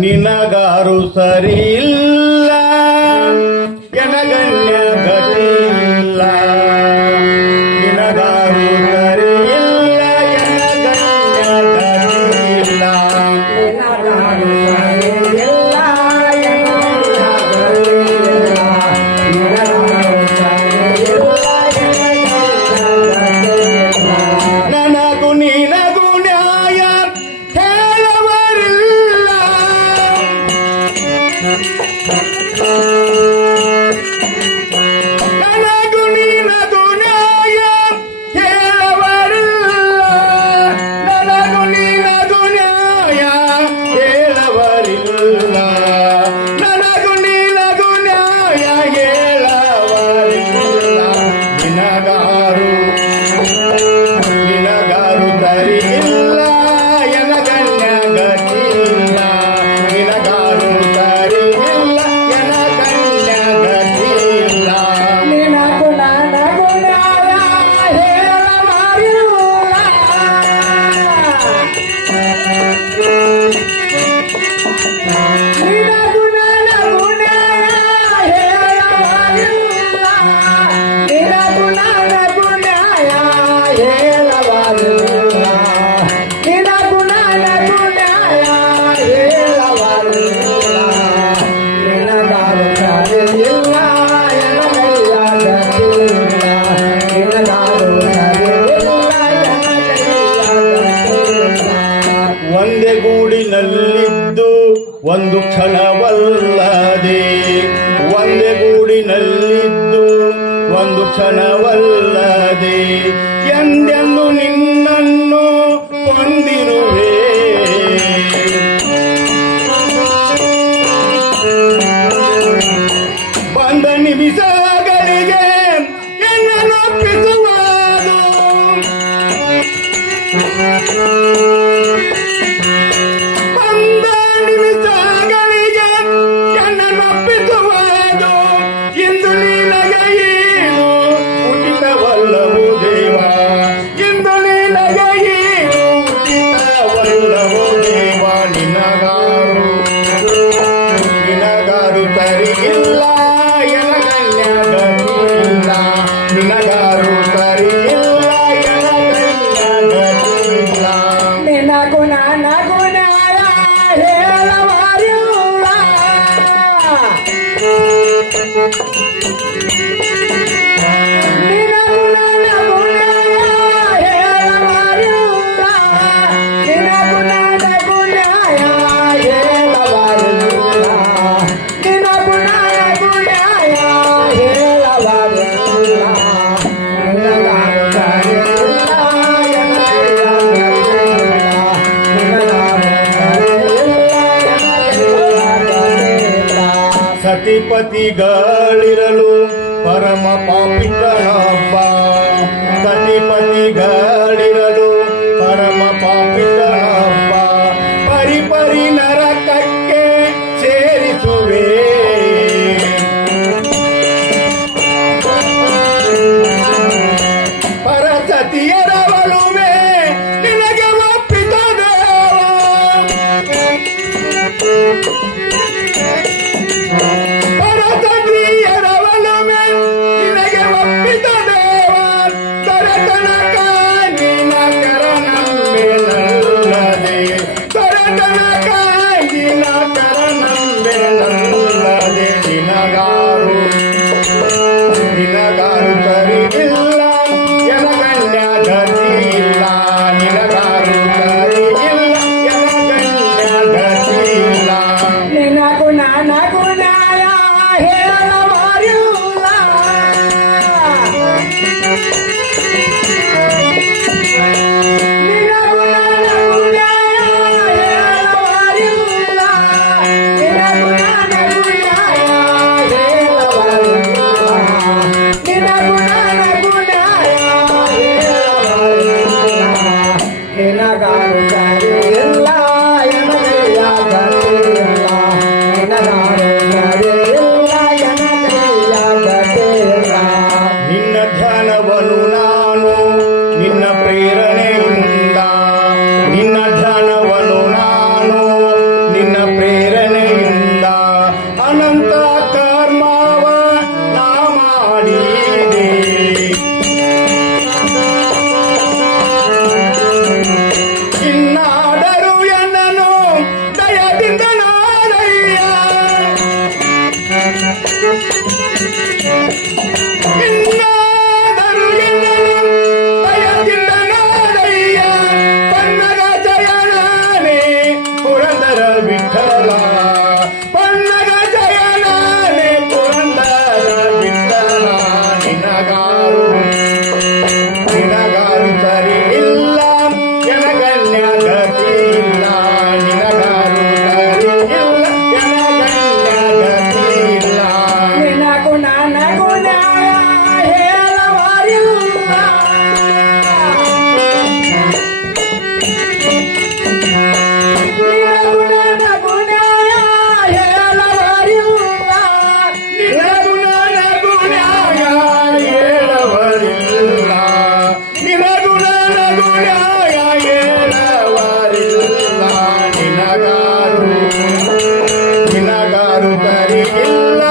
ನಿನಗಾರು ಸರಿಯಿಲ್ಲ ಎನಗಣ್ಯ ಗತಿಯಿಲ್ಲ ನಿನಗಾರು ಸರಿಯಿಲ್ಲ ಎನಗಣ್ಯ ಗತಿಯಿಲ್ಲ ನಿನಗಾರು ಸರಿಯಿಲ್ಲ ಎನಗಣ್ಯ ಗತಿಯಿಲ್ಲ ನಿನಗಾರು ಸರಿಯಿಲ್ಲ ಎನಗಣ್ಯ ಗತಿಯಿಲ್ಲ ನನಗೂ ನಿನಗೂ ನ್ಯಾಯ ಹೇಳವರಿಲ್ಲ ನನಗೂ ನಿನಗೂ ನ್ಯಾಯ ಹೇಳವರಿಲ್ಲ ನನಗೂ ನಿನಗೂ ನ್ಯಾಯ ಹೇಳವರಿಲ್ಲ ನನಗೂ ನಿನಗೂ ನ್ಯಾಯ ಹೇಳವರಿಲ್ಲ ನಿನಗಾರು ಸರಿಯಿಲ್ಲ ಎನಗಣ್ಯ ಗತಿಯಿಲ್ಲ ನಿನಗಾರು ಸರಿಯಿಲ್ಲ ಎನಗಣ್ಯ ಗತಿಯಿಲ್ಲ ನಿನಗೂ ನನಗೂ ನ್ಯಾಯ ಹೇಳವರಿಲ್ಲ ನಿನಗೂ ನನಗೂ ನ್ಯಾಯ ಹೇಳವರಿಲ್ಲ ನಿನಗೂ ನನಗೂ ನ್ಯಾಯ ಹೇಳವರಿಲ್ಲ ನಿನಗೂ ನನಗೂ ನ್ಯಾಯ ಹೇಳವರಿಲ್ಲ ನಿನಗಾರು ಸರಿಯಿಲ್ಲ ಎನಗಯ್ಯ ಗತಿಯಿಲ್ಲ ನಿನಗಾರು ಸರಿಯಿಲ್ಲ ಎನಗಯ್ಯ ಗತಿಯಿಲ್ಲ ಒಂದೇ ಗೂಡಿನಲ್ಲಿದ್ದು ಒಂದು ಕ್ಷಣವಲ್ಲದೆ ಒಂದೇ ಗೂಡಿನಲ್ಲಿದ್ದು ಒಂದು ಕ್ಷಣವಲ್ಲದೆ ಎಂದೆಂದು ನಿನ್ನನ್ನು ಹೊಂದಿರುವೆ ಬಂದ ನಿಮಿಷಗಳಿಗೆ ಎನ್ನೊಪ್ಪಿಸುವುದು ಬಂದ ನಿಮಿಷಗಳಿಗೆ ಎನ್ನೊಪ್ಪಿಸುವುದು ಇಂದು ನಿನಗೆ ಏನು ಉಚಿತವಲ್ಲವು ದೇವ ಇಂದು ನಿನಗೆ ಏನು ಉಚಿತವಲ್ಲವು ದೇವ ನಿನಗಾರು ಸರಿಯಿಲ್ಲ ಎನಗಣ್ಯ ಗತಿಯಿಲ್ಲ ನಿನಗಾರು ಸರಿಯಿಲ್ಲ ಎನಗಣ್ಯ ಗತಿಯಿಲ್ಲ ನಿನಗೂ ನನಗೂ ನ್ಯಾಯ ಹೇಳವರಿಲ್ಲ ನಿನಗೂ ನನಗೂ ನ್ಯಾಯ ಹೇಳವರಿಲ್ಲ ನಿನಗೂ ನನಗೂ ನ್ಯಾಯ ಹೇಳವರಿಲ್ಲ ನಿನಗೂ ನನಗೂ ನ್ಯಾಯ ಹೇಳವರಿಲ್ಲ ನಿನಗಾರು ಸರಿಯಿಲ್ಲ ಎನಗಯ್ಯ ಗತಿಯಿಲ್ಲ ನಿನಗಾರು ಸರಿಯಿಲ್ಲ ಎನಗಯ್ಯ ಗತಿಯಿಲ್ಲ ಸತಿಪತಿಗಳಿರಲು ಪರಮ ಪಾಪಿಗಳೊಬ್ಬ ಸತಿಪತಿಗಳಿರಲು ಪರಮ ಪಾಪಿಗಳೊಬ್ಬ ಪರಿಪರಿ ನರಕಕ್ಕೆ ಸೇರಿಸುವೆ ಪರಸತಿಯರ ಒಲುಮೆ ನಿನಗೆ ಒಪ್ಪಿದ ದೇವ ಪರಸತಿಯರ ಒಲುಮೆ ನಿನಗೆ ಒಪ್ಪಿದ ದೇವ ದೊರೆತನಕ ನಿನ್ನ ಕರನಂಬೆನಲ್ಲದೆ ದೊರೆತನಕ ನಿನ್ನ ಕರನಂಬೆನಲ್ಲದೆ ನಿನಗಾರು ಸರಿಯಿಲ್ಲ ಎನಗಣ್ಯ ಗತಿಯಿಲ್ಲ ನಿನಗಾರು ಸರಿಯಿಲ್ಲ ಎನಗಣ್ಯ ಗತಿಯಿಲ್ಲ ನಿನಗೂ ನನಗೂ ನ್ಯಾಯ ಹೇಳವರಿಲ್ಲ ನಿನಗೂ ನನಗೂ ನ್ಯಾಯ ಹೇಳವರಿಲ್ಲ ನಿನಗಾರು ಸರಿ ಇಲ್ಲ